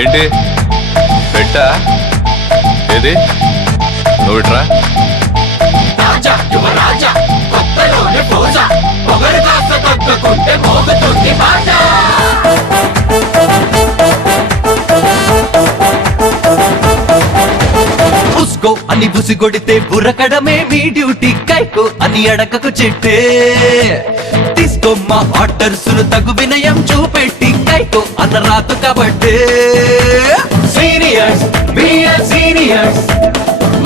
ఏంటి పెట్టా ఏది నువ్వుట్రా రాజా యువరాజా కొత్తలోనే పోజా పొగరు కాస్త తగ్గుకుంటే మోగుతుంది బాట ఉస్కో అని బుసిగొడితే బుర్రకడమే మీ డ్యూటీ కైకో అని అడకకు చెట్టే తీసుకోమ్మా ఆర్డర్స్ తగు వినయం చూపెట్టి కైకో అన్న రాదు కాబట్టే సీనియర్స్ బిఆర్ సీనియర్స్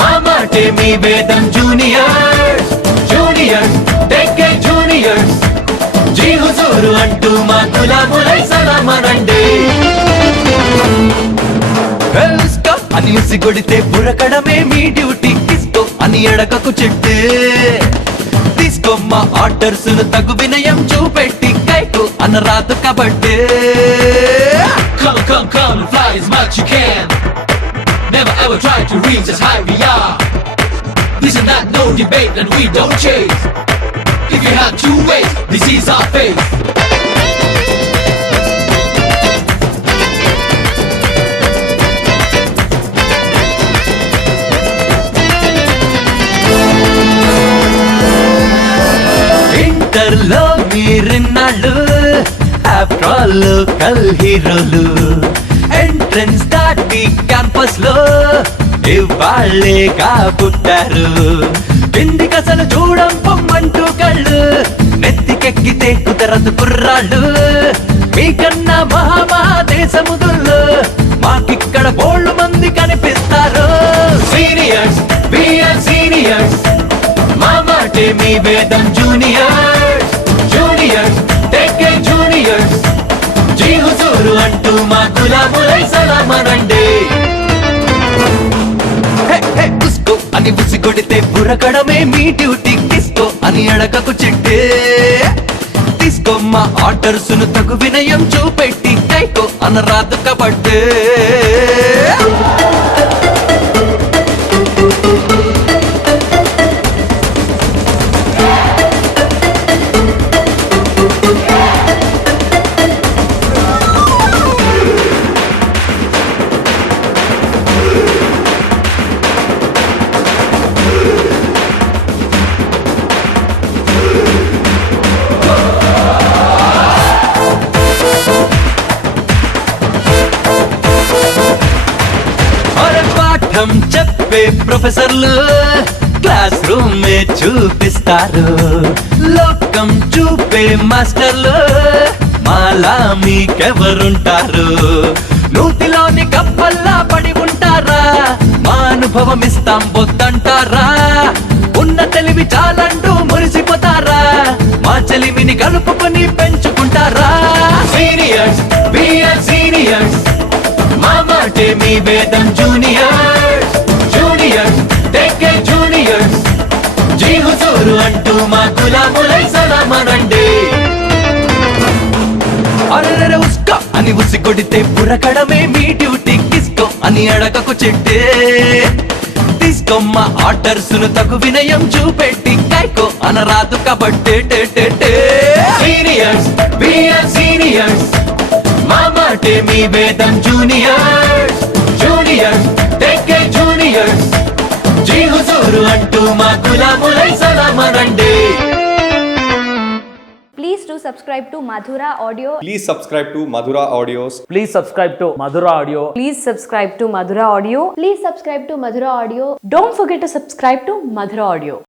మా మాటే మీ వేదం జూనియర్స్ జూనియర్స్ టెక్కే జూనియర్స్ జీ హుజూరు అంటూ మా గులాములై సలామనండి ఉస్కో అని ఉసిగొడితే బుర్రకడమే మీ డ్యూటీ తీసుకో అని అడకకు చెట్టే తీసుకోమ్మా ఆర్డర్స్ తగు వినయం చూపెట్టి కైకో అన్న రాదు కాబట్టే Come, come, come and fly as much you can. Never ever try to reach as high we are. This and that, no debate, and we don't chase. If you have two ways, this is our fate. ఇంటర్లో మీరిన్నాళ్ళు after all local హీరోలు entrance దాటి campus లో ఇవాళ్ళేగా పుట్టారు కిందికి అసలు చూడం పొమ్మంటూ కళ్ళు నెత్తికెక్కితే కుదరదు కుర్రాళ్ళు మీకన్నా మహామహాదేశముదుల్లో మాకిక్కడ బోళ్ళు మంది కనిపిస్తారు Seniors, we are seniors. మా మాటే మీ వేదం జూనియర్స్ జూనియర్స్ టెక్కే జూనియర్స్ జీ హుజూరు అంటూ మా గులాములై సలామనండి ఉస్కో అని ఉసిగొడితే బుర్రకడమే మీ డ్యూటీ తీసుకో అని అడగకు చెట్టే తీసుకోమ్మా ఆర్డర్స్ తగు వినయం చూపెట్టి కైకో అన్న రాదు కాబట్టే పాఠం చెప్పే ప్రొఫెసర్లు క్లాస్ రూమ్ చూపిస్తారు లోకం చూపే మాస్టర్లు మాలా మీకెవరుంటారు నూతిలోని కప్పల్లా పడి ఉంటారా మా అనుభవం ఇస్తాం వద్దంటారా ఉన్న తెలివి చాలంటూ మురిసిపోతారా మా చెలిమిని కలుపుకొని పెంచుకుంటారా సీనియర్స్ బిఆర్ సీనియర్స్ మా మాటే మీ వేదం జూనియర్స్ జూనియర్స్ టెక్కే జూనియర్స్ జీ హుజూరు అంటూ మా గులాములై సలామనండి అరెరె ఉస్కో అని ఉసిగొడితే బుర్రకడమే మీ డ్యూటీ కిస్కో అని అడగకు చెట్టే తీసుకోమ్మా ఆర్డర్స్ తగు వినయం చూపెట్టి కైకో అనరాదు కాబట్టే సీనియర్స్ బిఆర్ సీనియర్స్ మా మాటే మీ వేదం జూనియర్స్ జూనియర్స్ టెక్కే జూనియర్స్ జీ హుజూరు అంటూ మా గులాములై సలామనండి Please do subscribe to Madhura Audio. Please subscribe to Madhura Audios. Please subscribe to Madhura Audio. Please subscribe to Madhura Audio. Please subscribe to Madhura Audio. Don't forget to subscribe to Madhura Audio.